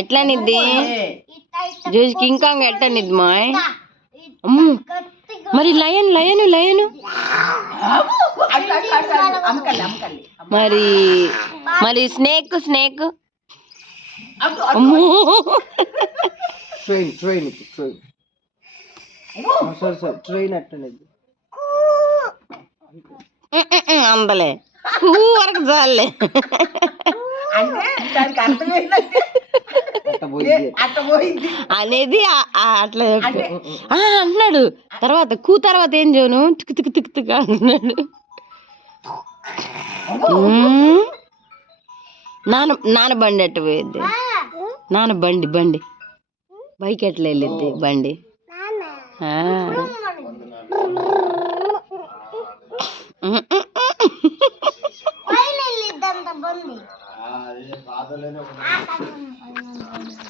ఎట్లా నిద్ది juice king Kong ఎట్లా నిద్ది మాయ్ మరి లయన్ లయను లయను మరి మరి snake snake train train train sorry train అట్టనేది అందలే వరకు చాలే అనేది అట్లా అంటున్నాడు. తర్వాత తర్వాత ఏం చేయను తిక్కు తిక్కు తిక్కు తిక్కు అంటున్నాడు. నాన్న బండి ఎట్ట పోయిద్ది నాన్న బండి బండి బైక్ ఎట్లా వెళ్ళిద్ది బండి